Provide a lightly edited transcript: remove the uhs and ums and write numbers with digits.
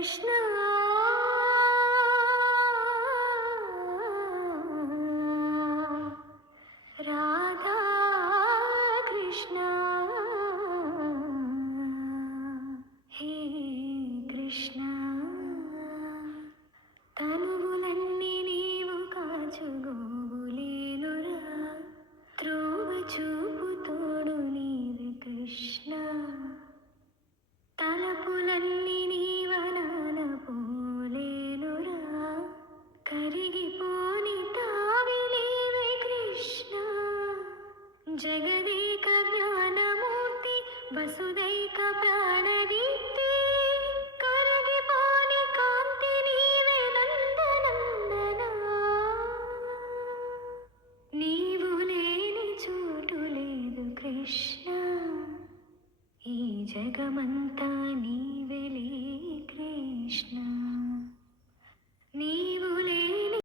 కృష్ణ రాధా కృష్ణ హే కృష్ణ తనువులన్నీ నీవు కాచుగోవులేనురా త్రోవ చూపు తోడు నీవే కృష్ణ తలపులన్నీ నీవనాన పోలేనురా కరిగిపోని తావి నీవే కృష్ణ జగదేక జ్ఞానమూర్తి వసుదైక ప్రాణదీప్తి కరిగిపోని కాంతి నీవే నందనందనా నీవు లేని చోటు లేదు కృష్ణ ఈ జగమంతా నీవెలే కృష్ణ నీ